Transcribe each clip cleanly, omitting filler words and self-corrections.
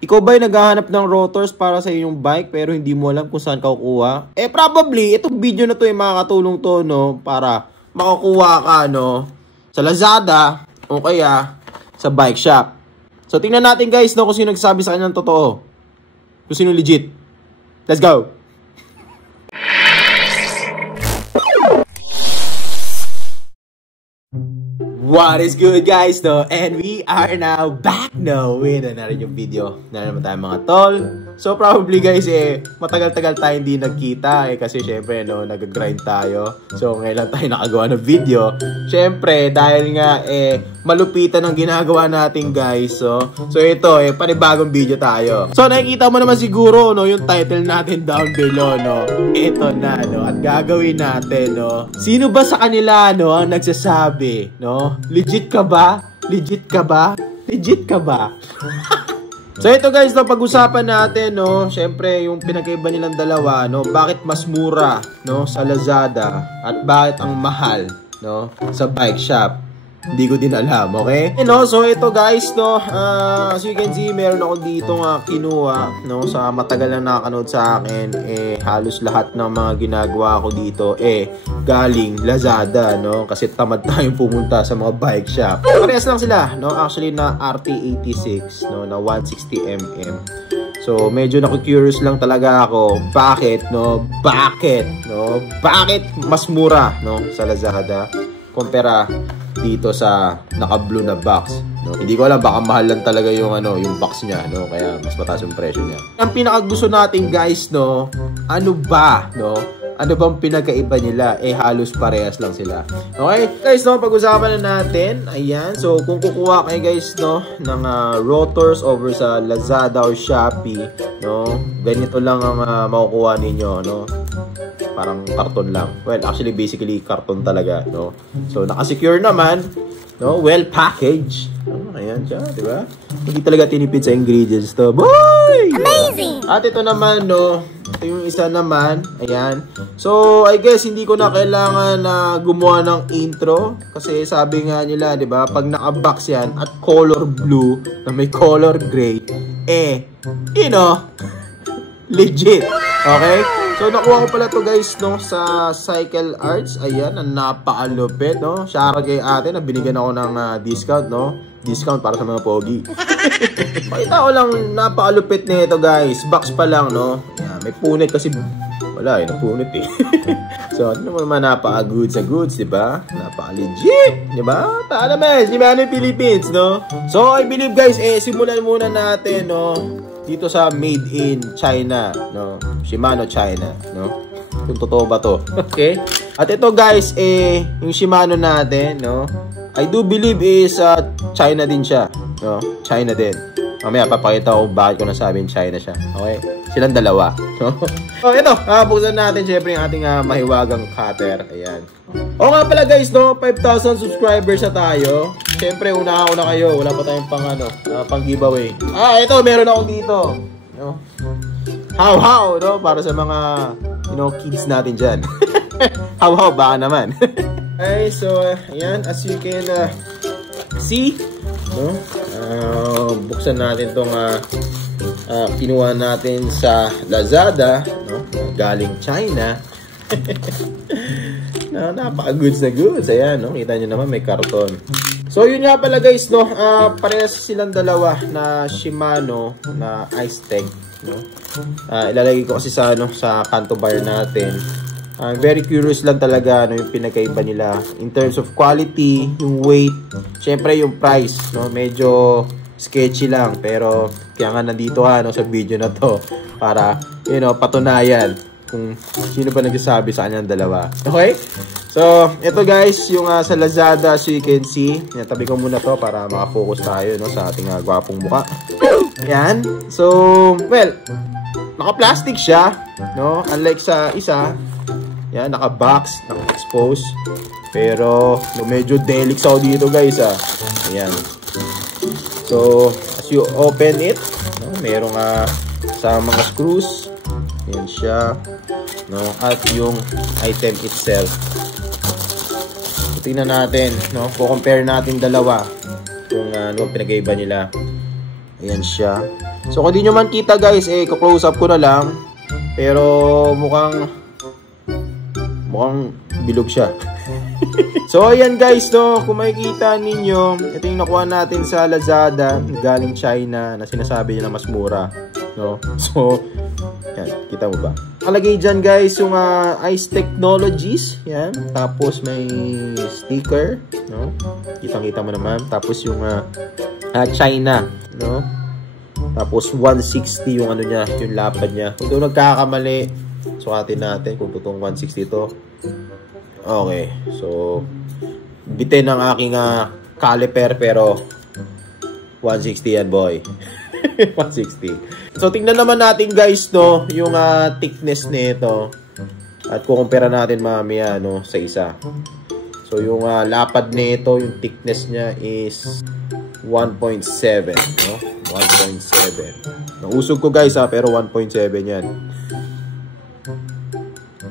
Ikaw ba'y naghahanap ng rotors para sa iyong bike pero hindi mo alam kung saan ka kukuha? Probably, itong video na to ay makakatulong to, no? Para makakuha ka, no? Sa Lazada o kaya sa bike shop. So, tingnan natin guys, no? Kung sino nagsasabi sa kanya ng totoo. Kung sino legit. Let's go! What is good guys, no? And we are now back, no? With another new video. Na naman tayo mga tol. So probably guys, matagal-tagal tayo hindi nagkita kasi syempre, no, nag-grind tayo. So ngayon lang tayo nakagawa ng video. Syempre, dahil nga malupitan ang ginagawa natin guys. So ito, panibagong video tayo. So nakikita mo naman siguro, no, yung title natin down below, no? Ito na, no? At gagawin natin, no? Sino ba sa kanila, no, ang nagsasabi, no? Legit ka ba? Legit ka ba? Legit ka ba? So ito guys, no, pag-usapan natin, no, syempre yung pinagkaiba nilang dalawa, no, bakit mas mura, no, sa Lazada at bakit ang mahal, no, sa bike shop. Hindi ko din alam, okay? No, so ito guys, no, as you can see, meron ako dito nga kinuha, no, sa matagal na nakakanood sa akin, halos lahat ng mga ginagawa ko dito, galing Lazada, no, kasi tamad tayong pumunta sa mga bike shop. Parehas lang sila, no, actually na RT86, no, na 160mm. So, medyo naku-curious lang talaga ako, bakit, no, bakit mas mura, no, sa Lazada, kumpara dito sa naka-blue na box, no? Hindi ko alam, baka mahal lang talaga yung yung box niya, no? Kaya mas mataas yung presyo niya. Ang pinakagusto natin guys, no, ano ba, no? Ano bang pinagkaiba nila? Halos parehas lang sila. Okay? Guys, no, pag-usapan na natin. Ayan. So, kung kukuha kayo guys, no, ng rotors over sa Lazada or Shopee, no, ganito lang ang makukuha ninyo, no? Parang karton lang. Well, actually, basically, karton talaga, no? So, nakasecure naman, no? Well packaged. Ayan siya, di ba? Hindi talaga tinipid sa ingredients to. Boy! Amazing! At ito naman, no? Ito yung isa naman. Ayan. So, I guess, hindi ko na kailangan na gumawa ng intro. Kasi sabi nga nila, di ba? Pag naka-box yan at color blue na may color gray, you know, legit. Okay? So, nakuha ko pala to guys, no, sa Cycle Arts. Ayan, ang napakalupit, no. Shoutout kay ate na binigyan ako ng discount, no. Discount para sa mga pogi. Pakita ko lang, napakalupit nito guys. Box pa lang, no. Ayan, may punit kasi, wala napunit So, ano naman napaka-goods sa goods, diba? Napaka-legit, diba? Talamas, diba? Ano yung Philippines, no. So, I believe guys, simulan muna natin, no, dito sa made in China, no? Shimano China, no? Kung totoo ba to? Okay? At ito guys, yung Shimano natin, no? I do believe is China din siya, no? China din. Mamaya papakita ko bakit ko nasabing China siya. Okay? Silang dalawa, no? So ito, buksan natin syempre yung ating mahiwagang cutter. Ayan. O nga pala guys, no? 5,000 subscribers na tayo. Siyempre, una kayo. Wala pa tayong pang giveaway. Ito, meron ako dito. No? How, no? Para sa mga, kids natin dyan. How, baka naman. Okay, so, ayan. As you can see, no? Buksan natin itong kinuha natin sa Lazada, no? Galing China. No, napaka-goods na goods. Ayan, no? Kita nyo naman, may karton. So, yun nga pala guys, no? Parehas silang dalawa na Shimano na Ice Tech, no? Ilalagay ko kasi sa, sa canto bar natin. Very curious lang talaga, no, yung pinagkaiba nila. In terms of quality, yung weight, syempre yung price, no? Medyo sketchy lang. Pero, kaya nga nandito no, sa video na to. Para, patunayan kung sino ba nagsasabi sa kanyang dalawa. Okay? So, ito guys, yung sa Lazada, so you can see. Tabi ko muna to para makafocus tayo, no, sa ating gwapong mukha. Ayan. So, well, naka-plastic siya, no? Unlike sa isa, yan, naka-box, naka-expose. Pero, medyo delix ako dito guys, Ayan. So, as you open it, no, merong sa mga screws. Ayan siya, no? At yung item itself. Tingnan natin, no? Compare natin dalawa kung ano ang pinag-iba nila. Ayan siya. So kung di nyo man kita guys, close up ko na lang. Pero mukhang bilog siya. So ayan guys, no, kung makikita ninyo, ito yung nakuha natin sa Lazada, galing China, na sinasabi niya na mas mura, no? So yan, kita mo ba? Nakalagay dyan guys yung Ice Technologies, yan. Tapos may sticker, no? Kitang-kita mo naman. Tapos yung China, no? Tapos 160 yung ano niya, yung lapad niya. Kung doon nagkakamali, sukatin natin kung totoong 160 to. Okay, so bitin ang aking caliper pero 160 yan boy. 160. So tingnan naman natin guys, no, yung thickness nito at kukumpara natin mamaya, no, sa isa. So yung lapad nito, yung thickness niya is 1.7, no? 1.7. Nausog ko guys pero 1.7 yan.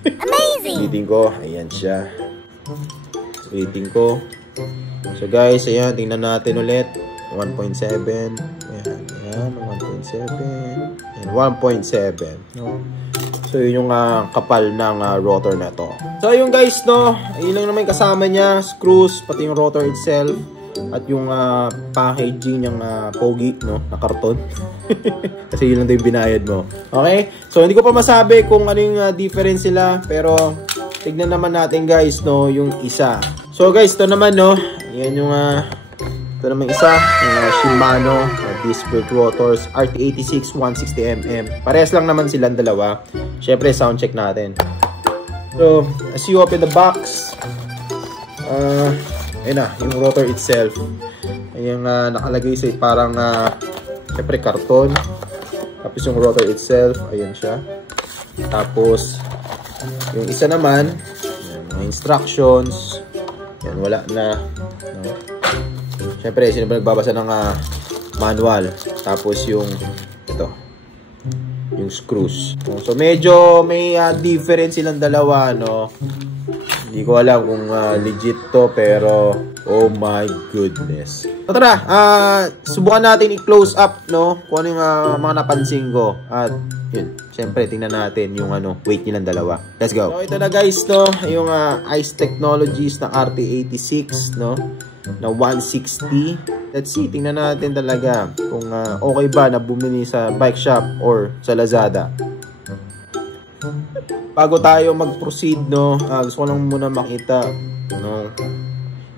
Amazing! Rating ko, ayan siya. Rating ko. So guys, ayan, tingnan natin ulit. 1.7. Ayan, ayan, 1.7. Ayan, 1.7. No? So yun yung kapal ng rotor na to. So yun guys, no, yun lang naman kasama niya. Screws, pati yung rotor itself. At yung packaging ng pogi, no, na karton. Kasi yun lang daw yung binayad mo. Okay? So hindi ko pa masabi kung ano yung difference sila. Pero tignan naman natin guys, no, yung isa. So guys, ito naman, no, yan yung ito naman isa, yung Shimano disc brake rotors RT86 160mm. Parehas lang naman silang dalawa. Syempre sound check natin. So as you open the box, ayun na, yung rotor itself. Ayun, nakalagay sa parang syempre karton. Tapos yung rotor itself, ayun siya. Tapos yung isa naman, yan, mga instructions. Yan, wala na, no? Syempre, sino ba nagbabasa ng manual? Tapos yung ito, yung screws. So medyo may difference silang dalawa, no? Hindi ko alam kung legit to, pero oh my goodness. So tara, subukan natin i-close up, no, kung ano yung mga napansin ko. At yun, syempre tingnan natin yung weight nilang dalawa. Let's go. So ito na guys, no, yung Ice Technologies na RT86, no, na 160. Let's see, tingnan natin talaga kung okay ba na bumili sa bike shop or sa Lazada. Bago tayo mag-proceed, no, gusto ko lang muna makita, no,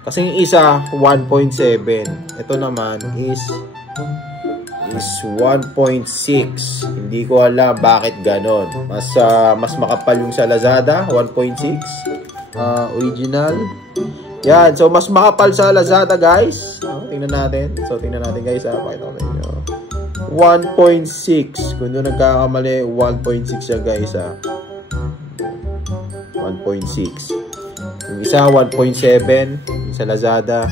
kasi yung isa 1.7, ito naman is 1.6. Hindi ko alam bakit ganon. Mas makapal yung sa Lazada, 1.6 original. Yan, so mas makapal sa Lazada guys, no? Tingnan natin. So tingnan natin guys, pakita ko ninyo 1.6. Kung doon nagkakamali, 1.6 siya guys, 1.6. Yung isa 1.7, yung sa Lazada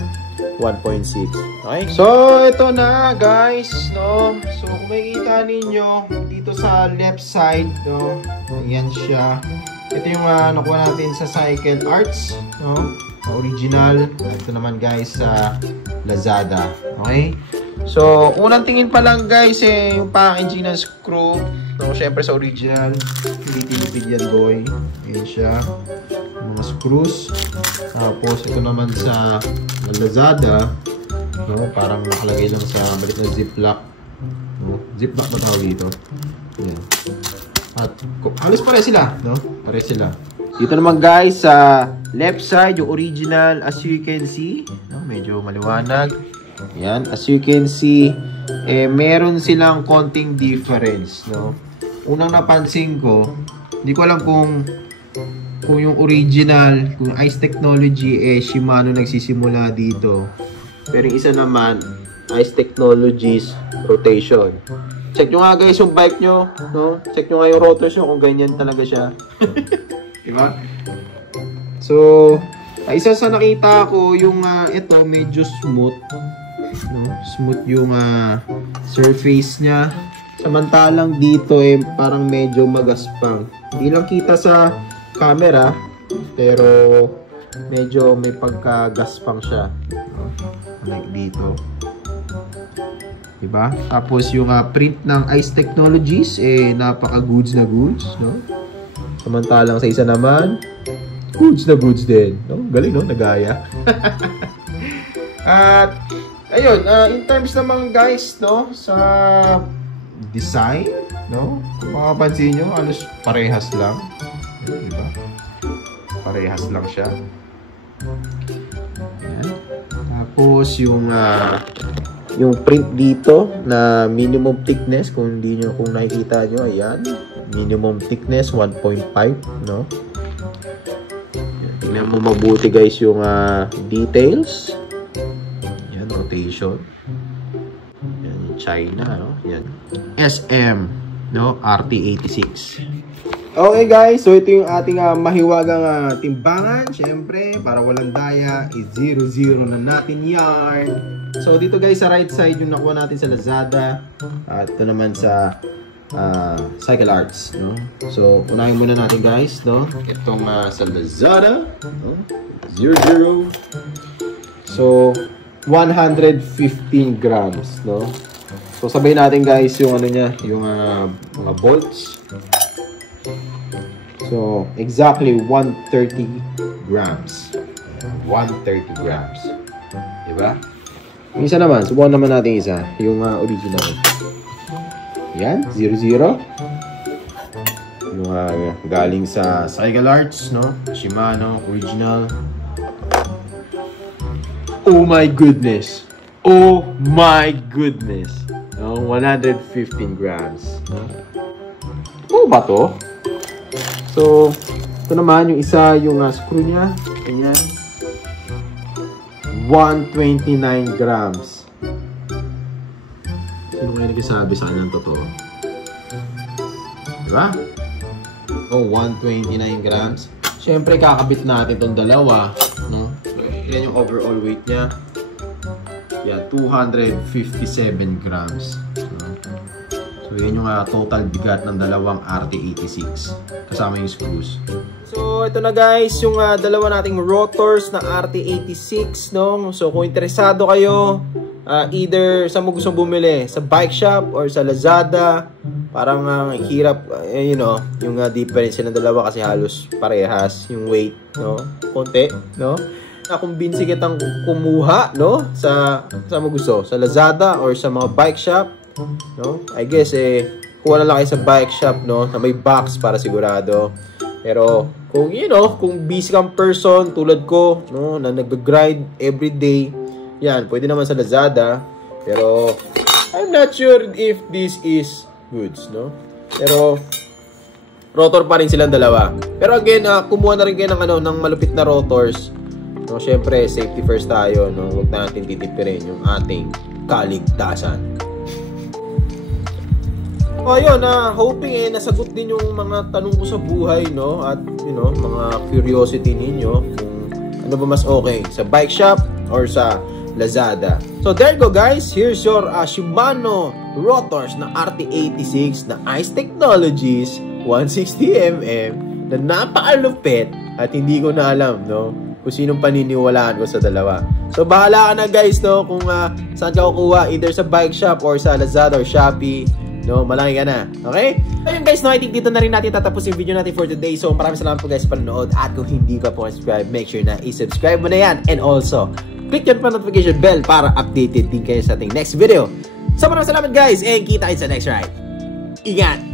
1.6. Okay? So ito na guys, no. So kung makikita ninyo dito sa left side, no, ayan siya. Ito yung nakuha natin sa Cycle Arts, no, original. Ito naman guys sa Lazada. Okay? So unang tingin pa lang guys, yung packaging ng screw, no, syempre sa original, hindi tinipid yan boy. Ayan siya, mga screws. Tapos ito naman sa Lazada, no, parang nakalagay lang sa malit na ziplock, no? Ziplock ba tawag dito? Ayan. At halos pare sila, no? Pare sila. Dito naman guys sa left side, yung original, as you can see, no, medyo maliwanag. Ayan, as you can see, meron silang konting difference, no? Unang napansin ko, hindi ko alam kung yung original, kung Ice Technology, Shimano nagsisimula dito. Pero yung isa naman, Ice Technologies rotation. Check nyo nga guys yung bike nyo, no? Check nyo nga yung rotors nyo kung ganyan talaga siya. Diba? So, isa sa nakita ko, yung ito medyo smooth, no? Smooth yung surface niya. Samantalang dito parang medyo magaspang. Hindi lang kita sa camera, pero medyo may pagkagaspang siya, no? Like dito. Diba? Tapos yung print ng Ice Technologies, napaka-goods na goods, no? Samantalang sa isa naman, goods na goods din, no? Galing, no? Nagaya. At, ayun, in terms naman guys, no? Sa design, no? Kung makapansin nyo, halos parehas lang. Diba? Parehas lang siya. Ayan. Tapos, yung print dito na minimum thickness, kung nakikita nyo, ayan, minimum thickness 1.5, no? Tingnan mo mabuti guys yung details. Ayan, rotation. Ayan, yung China, no? Ayan. SM, no? RT86. Okay guys, so ito yung ating mahiwagang timbangan. Siyempre, para walang daya, i-0-0 na natin yarn. So dito guys sa right side yung nakuha natin sa Lazada. At ito naman sa Cycle Arts, no? So unahin muna natin guys, no? Itong sa Lazada, no? 00. So 115 grams, no? So sabayin natin guys yung ano niya, yung mga bolts. So exactly 130 grams. 130 grams. Diba? Yung isa naman, subukan naman natin isa. Yung original. Yan, 00. Yung galing sa Cycle Arts, no? Shimano, original. Oh my goodness! Oh my goodness! No? 115 grams. No? Oh ba to? So, ito naman, yung isa, yung screw niya. Ganyan. 129 grams. Sino kayo nagsasabi sa kanyang totoo? Diba? Oh, 129 grams. Siyempre, kakabit natin itong dalawa. No? So, ilan yung overall weight niya? Yeah, 257 grams. No? So, yun yung total bigat ng dalawang RT86. Kasama yung screws. So, ito na guys, yung dalawa nating rotors na RT86, no? So, kung interesado kayo, either sa mo gusto bumili, sa bike shop or sa Lazada, parang hirap, you know, yung difference ng dalawa kasi halos parehas yung weight, no? Konti, no? Nakumbinsi kitang kumuha, no? Sa mo gusto, sa Lazada or sa mga bike shop, no? I guess, kuha na lang kayo sa bike shop, no? Na may box para sigurado. Pero kung kung busy kang person tulad ko, no, na nag-grind every day, yan, pwede naman sa Lazada. Pero I'm not sure if this is goods, no? Pero rotor pa rin silang dalawa. Pero again, kumuha na rin kayo ng ng malupit na rotors. No, syempre, safety first tayo, no. Huwag natin titipirin yung ating kaligtasan. So, ayun, hoping nasagot din yung mga tanong ko sa buhay, no? At, mga curiosity ninyo kung ano ba mas okay, sa bike shop or sa Lazada. So, there you go, guys. Here's your Shimano rotors na RT86 na Ice Technologies 160mm na napakalupit at hindi ko na alam, no? Kung sinong paniniwalaan ko sa dalawa. So, bahala ka na, guys, no? Kung saan ka kukuha, either sa bike shop or sa Lazada or Shopee. No, malaki ka na. Okay? Ayun guys, no, I think dito na rin natin tatapos yung video natin for today. So, maraming salamat po guys sa panonood. At kung hindi pa po subscribe, make sure na i-subscribe mo na yan. And also, click your notification bell para updated din kayo sa ating next video. So, maraming salamat guys. And kita tayo sa next ride. Ingat!